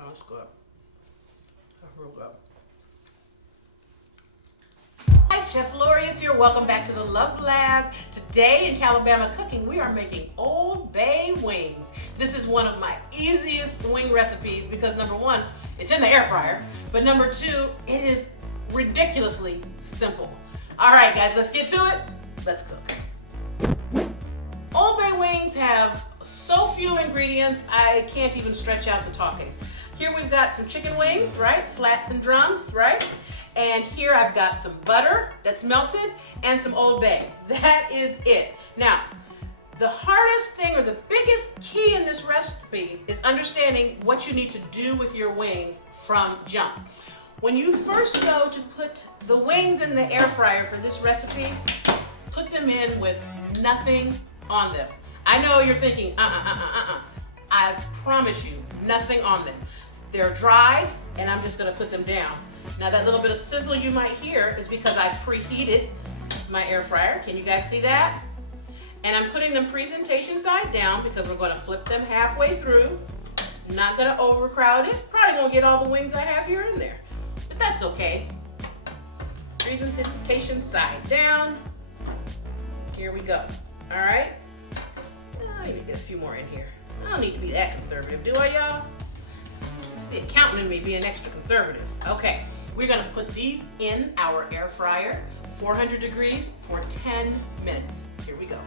Oh, that's good. That's real good. Hi, Chef Lorious here. Welcome back to the Love Lab. Today in Calabama Cooking, we are making Old Bay wings. This is one of my easiest wing recipes because number one, it's in the air fryer, but number two, it is ridiculously simple. All right, guys, let's get to it. Let's cook. Old Bay wings have so few ingredients, I can't even stretch out the talking. Here we've got some chicken wings, right? Flats and drums, right? And here I've got some butter that's melted and some Old Bay. That is it. Now, the hardest thing or the biggest key in this recipe is understanding what you need to do with your wings from jump. When you first go to put the wings in the air fryer for this recipe, put them in with nothing on them. I know you're thinking, I promise you, nothing on them. They're dried, and I'm just gonna put them down. Now that little bit of sizzle you might hear is because I've preheated my air fryer. Can you guys see that? And I'm putting them presentation side down because we're gonna flip them halfway through. Not gonna overcrowd it. Probably won't get all the wings I have here in there, but that's okay. Presentation side down. Here we go, all right? I need to get a few more in here. I don't need to be that conservative, do I, y'all? It's the accountant in me being extra conservative. Okay, we're gonna put these in our air fryer, 400 degrees for 10 minutes. Here we go.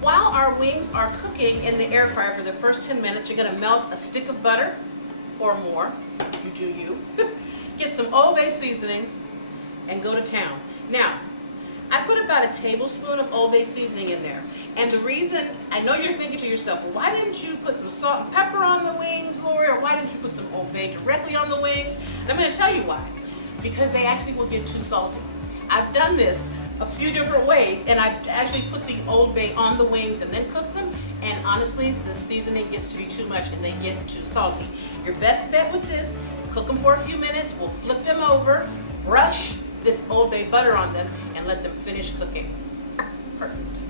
While our wings are cooking in the air fryer for the first 10 minutes, you're gonna melt a stick of butter or more. You do you. Get some Old Bay seasoning and go to town. Now, I put about a tablespoon of Old Bay seasoning in there. And the reason, I know you're thinking to yourself, well, why didn't you put some salt and pepper on the wings, Lori, or why didn't you put some Old Bay directly on the wings? And I'm gonna tell you why. Because they actually will get too salty. I've done this a few different ways, and I've actually put the Old Bay on the wings and then cooked them, and honestly, the seasoning gets to be too much and they get too salty. Your best bet with this, cook them for a few minutes, we'll flip them over, brush this Old Bay butter on them, and let them finish cooking. Perfect.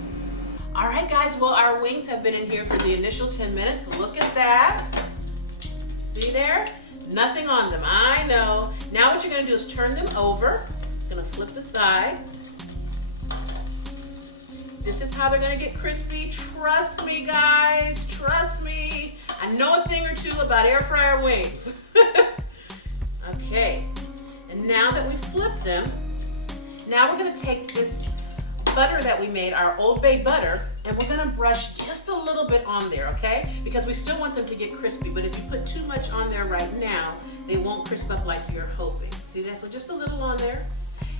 All right, guys, well, our wings have been in here for the initial 10 minutes. Look at that. See there? Nothing on them, I know. Now what you're gonna do is turn them over. Gonna flip the side. This is how they're gonna get crispy. Trust me, guys, trust me. I know a thing or two about air fryer wings. Okay, and now that we flipped them, now we're gonna take this butter that we made, our Old Bay butter, and we're gonna brush just a little bit on there, okay? Because we still want them to get crispy, but if you put too much on there right now, they won't crisp up like you're hoping. See that? So just a little on there.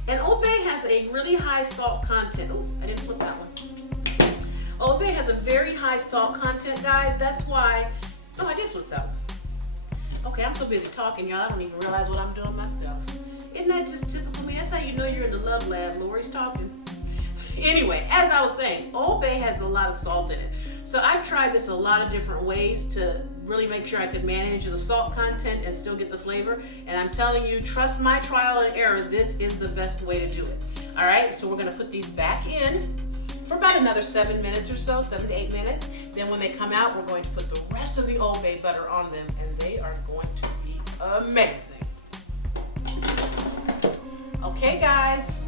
And Old Bay has a really high salt content. Oh, I didn't flip that one. Old Bay has a very high salt content, guys. That's why, oh, I did flip that one. Okay, I'm so busy talking, y'all, I don't even realize what I'm doing myself. Isn't that just typical me? That's how you know you're in the Love Lab. Lori's talking. Anyway, as I was saying, Old Bay has a lot of salt in it. So I've tried this a lot of different ways to really make sure I could manage the salt content and still get the flavor. And I'm telling you, trust my trial and error, this is the best way to do it. All right, so we're gonna put these back in for about another 7 minutes or so, 7 to 8 minutes. Then when they come out, we're going to put the rest of the Old Bay butter on them, and they are going to be amazing. Okay, guys.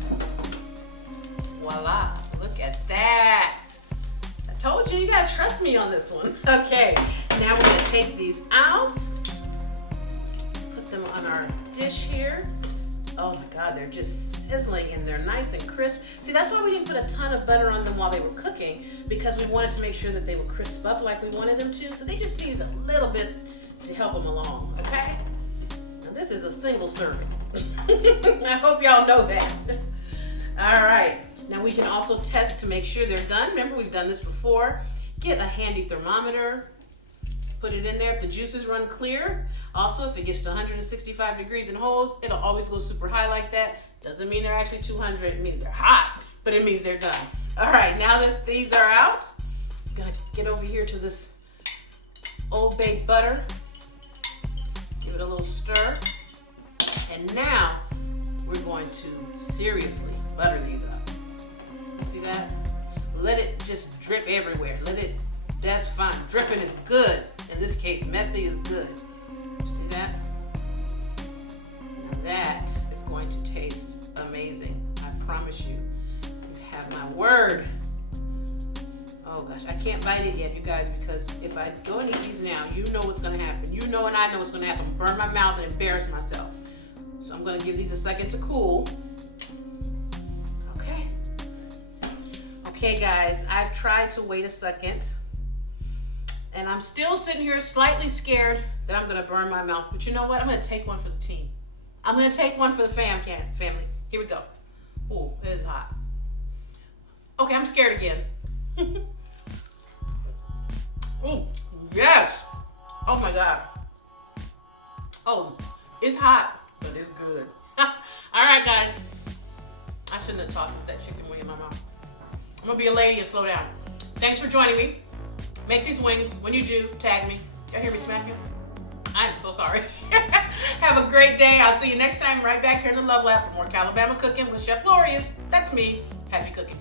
Voila, look at that. I told you, you gotta trust me on this one. Okay, now we're gonna take these out, put them on our dish here. Oh my God, they're just sizzling and they're nice and crisp. See, that's why we didn't put a ton of butter on them while they were cooking, because we wanted to make sure that they would crisp up like we wanted them to. So they just needed a little bit to help them along, okay? Now this is a single serving. I hope y'all know that. All right, now we can also test to make sure they're done. Remember, we've done this before. Get a handy thermometer. Put it in there if the juices run clear. Also, if it gets to 165 degrees and holds, it'll always go super high like that. Doesn't mean they're actually 200, it means they're hot, but it means they're done. All right, now that these are out, I'm gonna get over here to this Old Bay butter. Give it a little stir. And now we're going to seriously butter these up. just drip everywhere. That's fine. Dripping is good. In this case, messy is good. See that? Now that is going to taste amazing. I promise you. You have my word. Oh gosh, I can't bite it yet, you guys, because if I go and eat these now, you know what's going to happen. You know and I know what's going to happen. Burn my mouth and embarrass myself. So I'm going to give these a second to cool. Okay. Okay, guys, I've tried to wait a second. And I'm still sitting here slightly scared that I'm going to burn my mouth. But you know what? I'm going to take one for the team. I'm going to take one for the family. Here we go. Oh, it is hot. Okay, I'm scared again. Oh, yes. Oh, my God. Oh, it's hot, but it's good. All right, guys. I shouldn't have talked with that chicken wing in my mouth. I'm going to be a lady and slow down. Thanks for joining me. Make these wings. When you do, tag me. Y'all hear me smacking? I am so sorry. Have a great day. I'll see you next time right back here in the Love Lab for more Calabama cooking with Chef Lorious. That's me. Happy cooking.